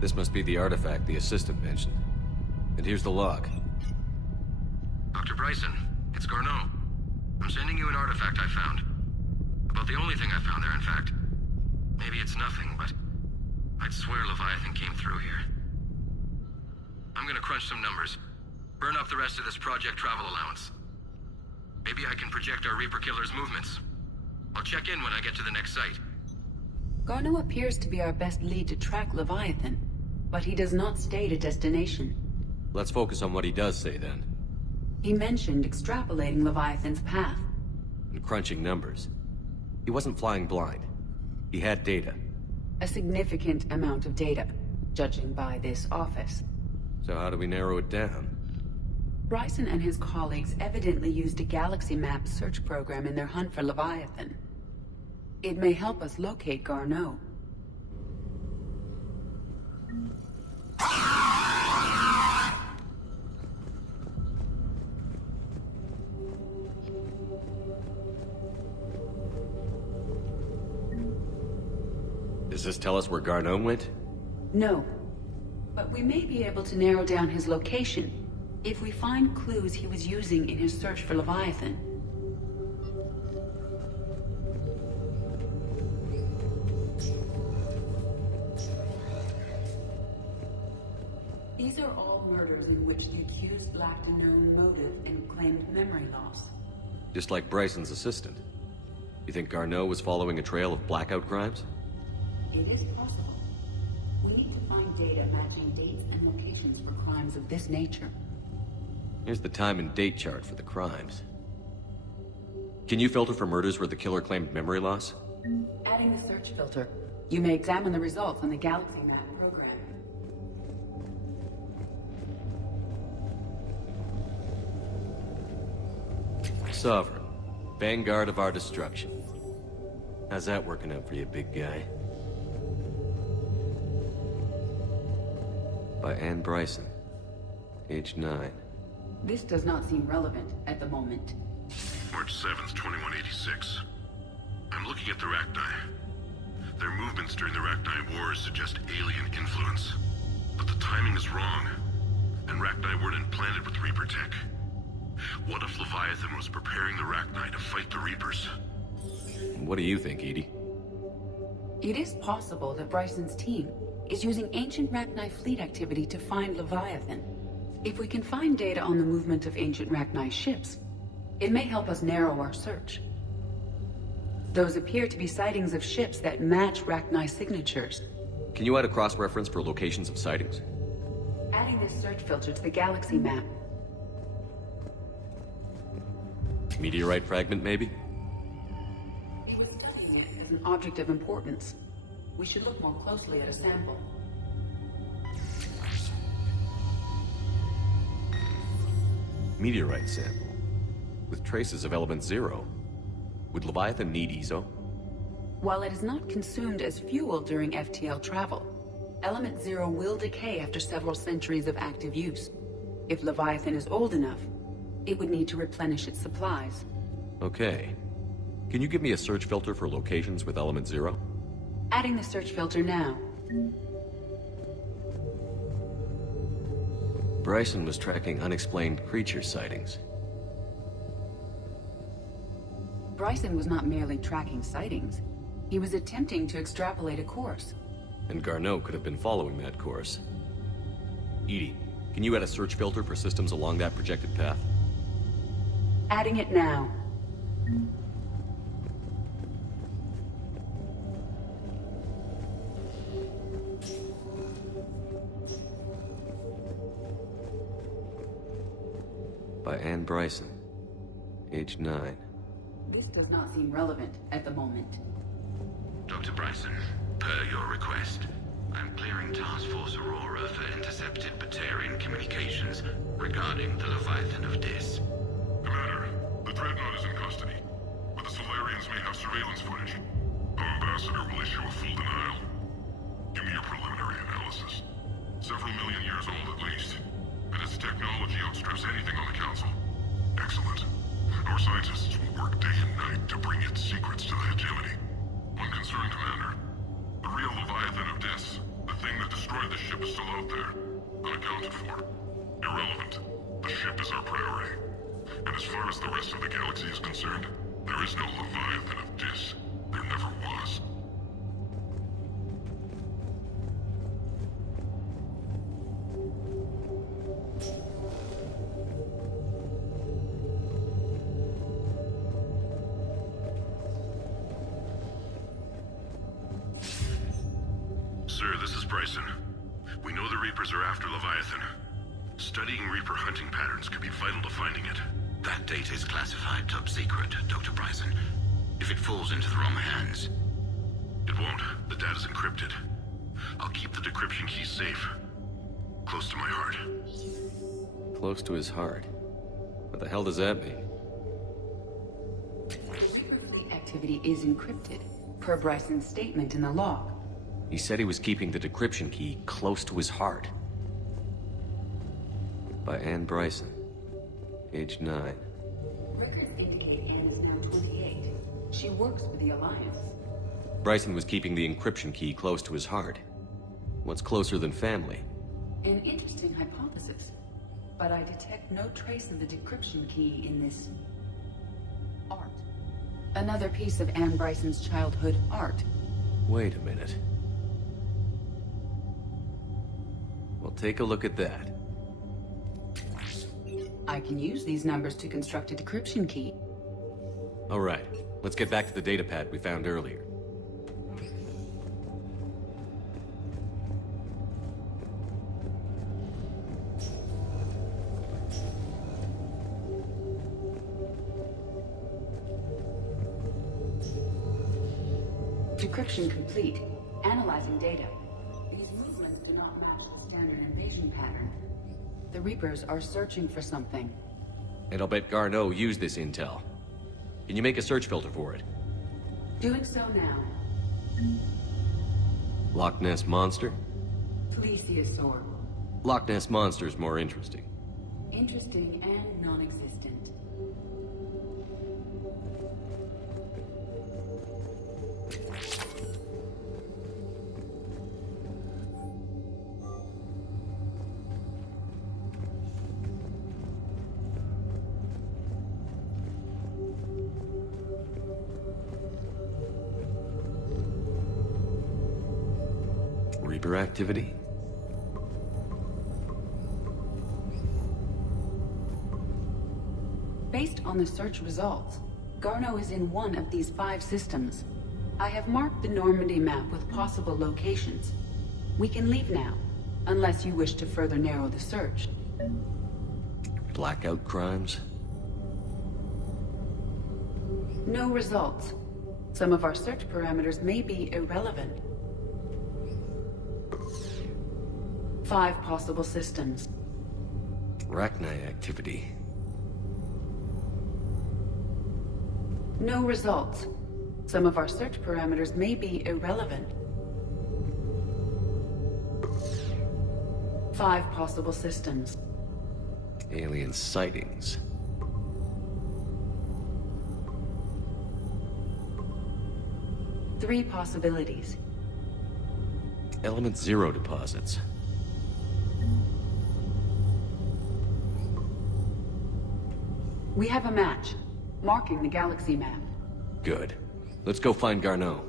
This must be the artifact the assistant mentioned. And here's the log. Dr. Bryson, it's Garneau. I'm sending you an artifact I found. About the only thing I found there, in fact. Maybe it's nothing, but I'd swear Leviathan came through here. I'm gonna crunch some numbers. Burn up the rest of this Project Travel allowance. Maybe I can project our Reaper Killer's movements. I'll check in when I get to the next site. Garneau appears to be our best lead to track Leviathan, but he does not state a destination. Let's focus on what he does say, then. He mentioned extrapolating Leviathan's path. And crunching numbers. He wasn't flying blind. He had data. A significant amount of data, judging by this office. So how do we narrow it down? Bryson and his colleagues evidently used a galaxy map search program in their hunt for Leviathan. It may help us locate Garneau. Does this tell us where Garneau went? No. But we may be able to narrow down his location if we find clues he was using in his search for Leviathan. These are all murders in which the accused lacked a known motive and claimed memory loss. Just like Bryson's assistant. You think Garneau was following a trail of blackout crimes? It is possible. We need to find data matching dates and locations for crimes of this nature. Here's the time and date chart for the crimes. Can you filter for murders where the killer claimed memory loss? Adding the search filter. You may examine the results on the Galaxy Map program. Sovereign. Vanguard of our destruction. How's that working out for you, big guy? By Anne Bryson. Age 9. This does not seem relevant at the moment. March 7th, 2186. I'm looking at the Rachni. Their movements during the Rachni Wars suggest alien influence. But the timing is wrong. And Rachni weren't implanted with Reaper tech. What if Leviathan was preparing the Rachni to fight the Reapers? What do you think, Edie? It is possible that Bryson's team is using ancient Rachni fleet activity to find Leviathan. If we can find data on the movement of ancient Rachni ships, it may help us narrow our search. Those appear to be sightings of ships that match Rachni signatures. Can you add a cross-reference for locations of sightings? Adding this search filter to the Galaxy Map. Meteorite fragment, maybe? He was studying it as an object of importance. We should look more closely at a sample. Meteorite sample. With traces of element 0. Would Leviathan need ESO? While it is not consumed as fuel during FTL travel, element 0 will decay after several centuries of active use. If Leviathan is old enough, it would need to replenish its supplies. Okay. Can you give me a search filter for locations with element 0? Adding the search filter now. Bryson was tracking unexplained creature sightings. Bryson was not merely tracking sightings. He was attempting to extrapolate a course. And Garneau could have been following that course. Edie, can you add a search filter for systems along that projected path? Adding it now. By Anne Bryson. Age 9. This does not seem relevant at the moment. Dr. Bryson, per your request, I'm clearing Task Force Aurora for intercepted Batarian communications regarding the Leviathan of Dis. Commander, the Dreadnought is in custody, but the Solarians may have surveillance footage. Our ambassador will issue a full denial. Give me your preliminary analysis. Several million years old at least, and its technology outstrips anything on the Council. Excellent. Our scientists will work day and night to bring its secrets to the hegemony. One concern, Commander. The real ship is still out there, unaccounted for. Irrelevant. The ship is our priority. And as far as the rest of the galaxy is concerned, there is no Leviathan of Dis. There never was. Sir, this is Bryson. We know the Reapers are after Leviathan. Studying Reaper hunting patterns could be vital to finding it. That data is classified top secret, Dr. Bryson. If it falls into the wrong hands... It won't. The data's encrypted. I'll keep the decryption key safe. Close to my heart. Close to his heart. What the hell does that mean? Reaper fleet activity is encrypted, per Bryson's statement in the log. He said he was keeping the decryption key close to his heart. By Anne Bryson. Age 9. Records indicate Anne is now 28. She works for the Alliance. Bryson was keeping the encryption key close to his heart. What's closer than family? An interesting hypothesis. But I detect no trace of the decryption key in this... art. Another piece of Anne Bryson's childhood art. Wait a minute. Well, take a look at that. I can use these numbers to construct a decryption key. All right, let's get back to the data pad we found earlier. Decryption complete. Analyzing data. These movements do not match the standard invasion pattern. The Reapers are searching for something. And I'll bet Garneau used this intel. Can you make a search filter for it? Doing so now. Loch Ness Monster? Plesiosaur. Loch Ness Monster's more interesting. Interesting and non-existent. Reaper activity? Based on the search results, Garneau is in one of these 5 systems. I have marked the Normandy map with possible locations. We can leave now, unless you wish to further narrow the search. Blackout crimes? No results. Some of our search parameters may be irrelevant. 5 possible systems. Rachni activity. No results. Some of our search parameters may be irrelevant. 5 possible systems. Alien sightings. Three possibilities. Element Zero deposits. We have a match, marking the galaxy map. Good. Let's go find Garneau.